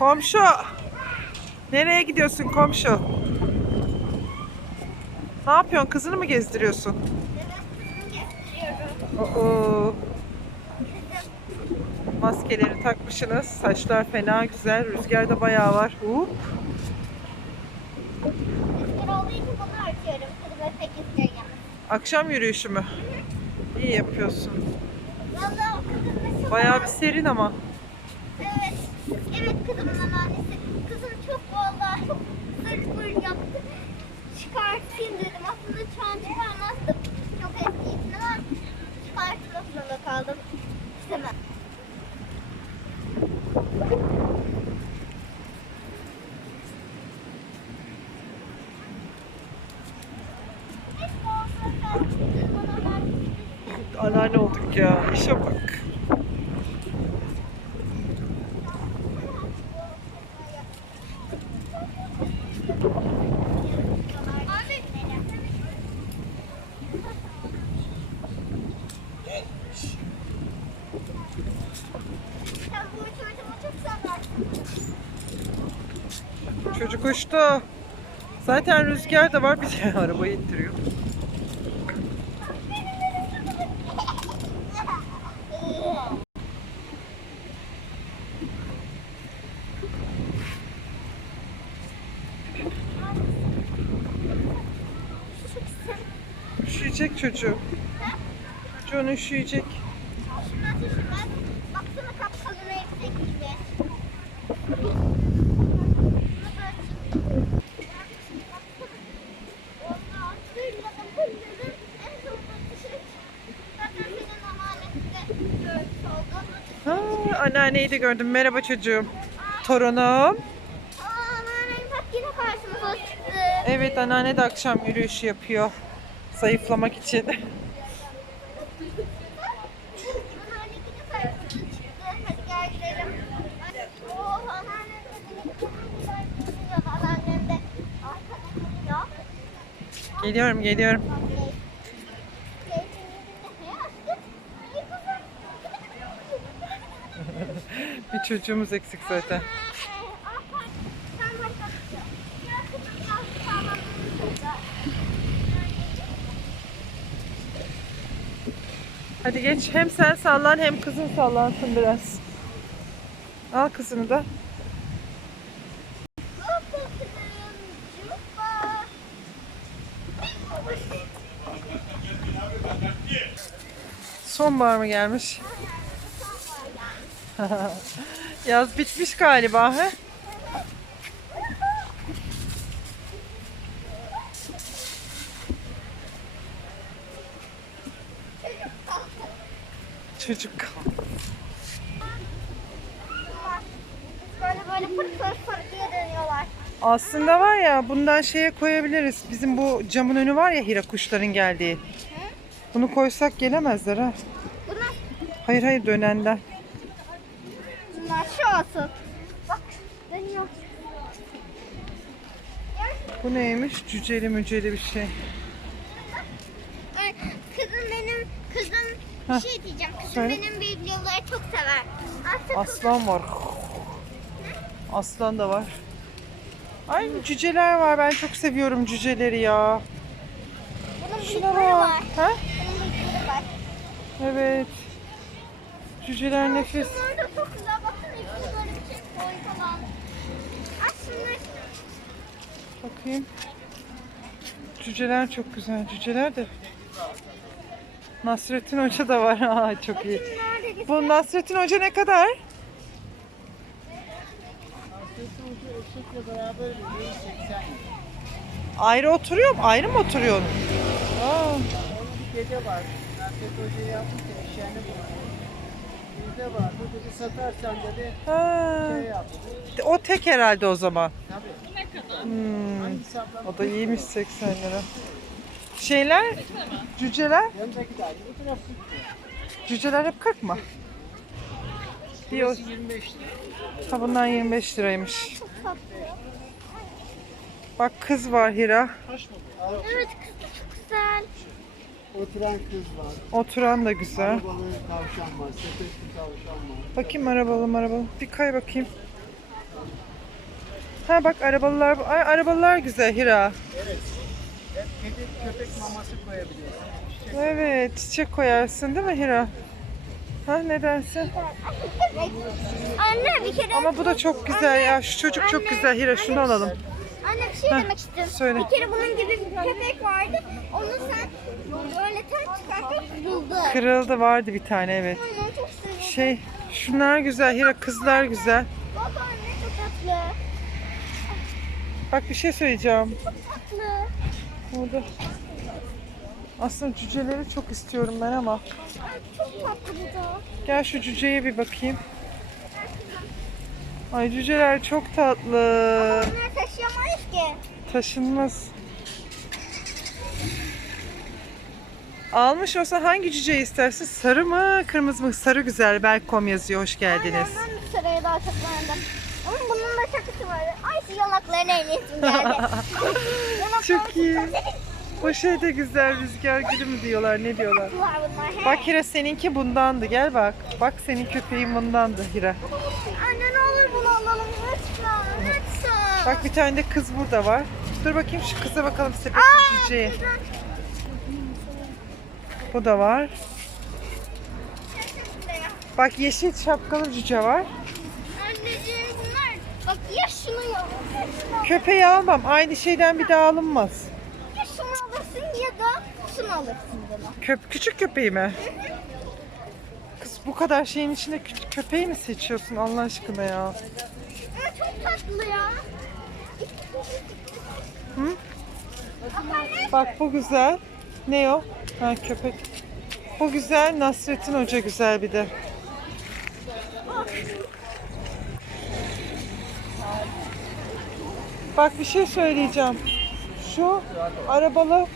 Komşu. Nereye gidiyorsun komşu? Ne yapıyorsun? Kızını mı gezdiriyorsun? Oo. Maskeleri takmışsınız. Saçlar fena güzel. Rüzgar da bayağı var. İsterim. Akşam yürüyüşü mü? İyi yapıyorsun. Bayağı bir serin ama. Kızımın anneannesi. Kızım çok valla çok sırt buyur yaptı. Çıkartayım dedim. Aslında şu an çıkarmazdım. Çok eski için ama çıkartmak zorunda kaldım. İstemem. Anneanne olduk ya. İşe bak. Çocuk uçtu. Zaten rüzgar da var. Bir de arabayı ittiriyor. Üşüyecek çocuğu. Çocuğun üşüyecek. Anneanneyi de gördüm. Merhaba çocuğum. Torunum. Aa anneannem bak yine karşımıza çıktı. Evet anneanne de akşam yürüyüşü yapıyor. Zayıflamak için. Anneannem yine karşımıza çıktı. Hadi gel gidelim. Oh anneannem de Anneannem de arkada duruyor. Geliyorum geliyorum. Bir çocuğumuz eksik zaten. Hadi geç. Hem sen sallan hem kızın sallansın biraz. Al kızını da. Sonbahar mı gelmiş? Yaz bitmiş galiba he? Çocuk. Böyle böyle pırt pırt pırt diye dönüyorlar. Aslında var ya bundan şeye koyabiliriz. Bizim bu camın önü var ya Hira kuşların geldiği. Bunu koysak gelemezler ha. Hayır hayır dönenden. Bunlar şu olsun. Bak dönüyor. Bu neymiş? Cüceli müceli bir şey. Ay, Kızım benim, kızım Heh, bir şey diyeceğim. Kızım söyle. benim biblioları çok sever. Artık Aslan var. Aslan da var. Ay cüceler var. Ben çok seviyorum cüceleri ya. bunun Şuna bıyıkları bak. var. Ha? Bunun bıyıkları var. Evet. Cüceler nefis. Şunlar da çok güzel. Bakın Bakayım. Cüceler çok güzel. Cüceler de. Nasrettin Hoca da var. Aa, çok iyi. Bu Nasrettin Hoca ne kadar? Eşekle beraber 180. Ayrı oturuyor mu? Ayrı mı oturuyorsun? Aa, Onun bir dede var. Nasret Hoca yapmış da eşeğini bulmuş. Bizde vardı. Dedi satarsan dedi ha. şey yap. O tek herhalde o zaman. Tabii. Hmm. Hangisi ablam? O da iyiymiş 80 lira. Şeyler, cüceler, Yanındaki de aynı. Bu taraf 40 lira. cüceler hep 40 mı? Burası 25 lira. Ha bundan 25 liraymış. Bak kız var Hira. Bu? Evet kız da çok güzel. Oturan kız var. Oturan da güzel. Arabalı tavşan var. Sepetli tavşan var. Bakayım arabalı arabalı. Bir kay bakayım. Ha bak arabalılar, ay arabalılar güzel Hira. Evet. Hep kedi köpek maması koyabiliyorsun. Çiçek Evet çiçek koyarsın değil mi Hira? Ha ne dersin? Anne bir kere... Ama bu da çok güzel ya. Şu çocuk çok güzel Hira şunu alalım. Anne bir şey Heh, demek istiyorum. söyle. Bir kere bunun gibi bir köpek vardı. Onu sen böyle tel çıkartıp buldu. Kırıldı vardı bir tane evet. Anne çok seviyorum. Şey şunlar güzel Hira kızlar güzel. Bak anne çok tatlı. Bak bir şey söyleyeceğim. Çok tatlı. Burada. Aslında cüceleri çok istiyorum ben ama. Ay, çok tatlı bu da. Gel şu cüceye bir bakayım. Ay cüceler çok tatlı. Bunları taşıyamayız ki. Taşınmaz. Almış olsa hangi cüceyi istersin? Sarı mı, kırmızı mı? Sarı güzel. Belkom yazıyor. Hoş geldiniz. Aynen ben de saraya daha çok beğendim. Ama bunun da şakası var. Ay şu yanaklarına eğlesim geldi. Yanakları Çok iyi. Şey de güzel. Rüzgar gülü mü diyorlar? Ne diyorlar? Bak Hira seninki bundandı. Gel bak. Bak senin köpeğin bundandı Hira. Anne ne olur bunu alalım lütfen. Lütfen. Bak bir tane de kız burada var. Dur bakayım şu kıza bakalım cüceye. güzel. Bu da var. Bak yeşil şapkalı cüce var. Anneciğim bunlar. Bak ya şunu ya. Köpeği almam. Aynı şeyden bir daha alınmaz. ya şunu alırsın ya şunu alırsın bunu. Köp küçük köpeği mi? Kız bu kadar şeyin içinde küçük köpeği mi seçiyorsun Allah aşkına ya? Ama çok tatlı ya. Hı? Bak bu güzel. Ne o? Ha köpek. Bu güzel. Nasrettin Hoca güzel bir de. Bak bir şey söyleyeceğim. Şu arabalı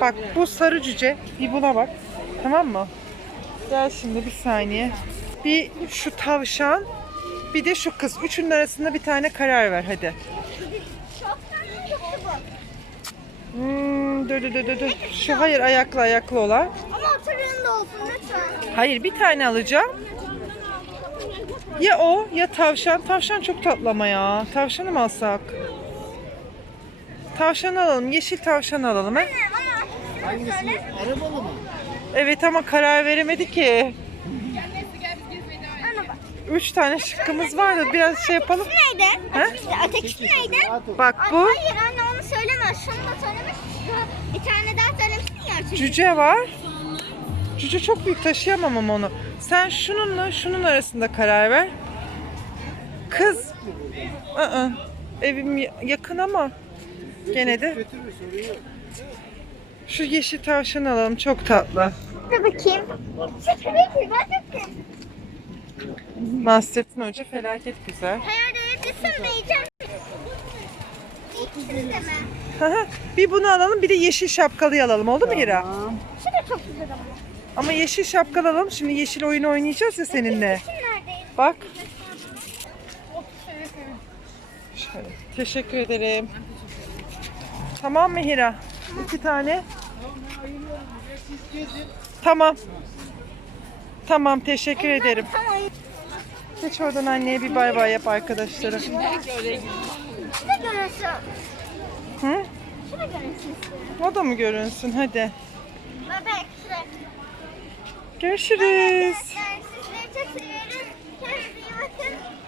bak bu sarı cüce bir buna bak. Tamam mı? Gel şimdi bir saniye. Bir şu tavşan bir de şu kız. Üçünün arasında bir tane karar ver hadi. Hmm, dur dur dur, dur. Şu hayır ayaklı ayaklı olan. Ama oturun da olsun lütfen. Hayır bir tane alacağım. Ya o ya tavşan. Tavşan çok tatlı ama ya. Tavşanı mı alsak? Tavşan alalım. Yeşil tavşan alalım. He? Hangisi? Arabalı mı? Evet ama karar veremedi ki. Ana bak. Üç tane şıkkımız vardı. Biraz şey yapalım. Neydi? He? Neydi? Bak Ay, bu Hayır anne onu söyleme. Şunu da söyleme. Şu- Bir tane daha söylemişsin ya. Çünkü. cüce var. Cüce çok büyük taşıyamam ama onu. Sen şununla şunun arasında karar ver. Kız. Aa, evim ya- yakın ama gene de Götürür sorun yok. Şu yeşil tavşan alalım. Çok tatlı. Dur bakayım. Şu tabii ki ben de Nasrettin Hoca felaket güzel. İkisini de mi? Haha, bir bunu alalım bir de yeşil şapkalıyı alalım. Oldu mu Hira? Şu da çok güzel ama. Ama yeşil şapkalı alalım. Şimdi yeşil oyunu oynayacağız ya seninle. Şu neredeydi? Bak. Şöyle. Teşekkür ederim. Tamam mı Hira? İki tane. Tamam. Tamam teşekkür ederim. Geç oradan anneye bir bay bay yap arkadaşlara. Şurada görünsün. Hı? Şurada görünsün. O da mı görünsün? Hadi. Bebek şurada. Görüşürüz. Ben sizleri çok seviyorum. Kendinize iyi bakın.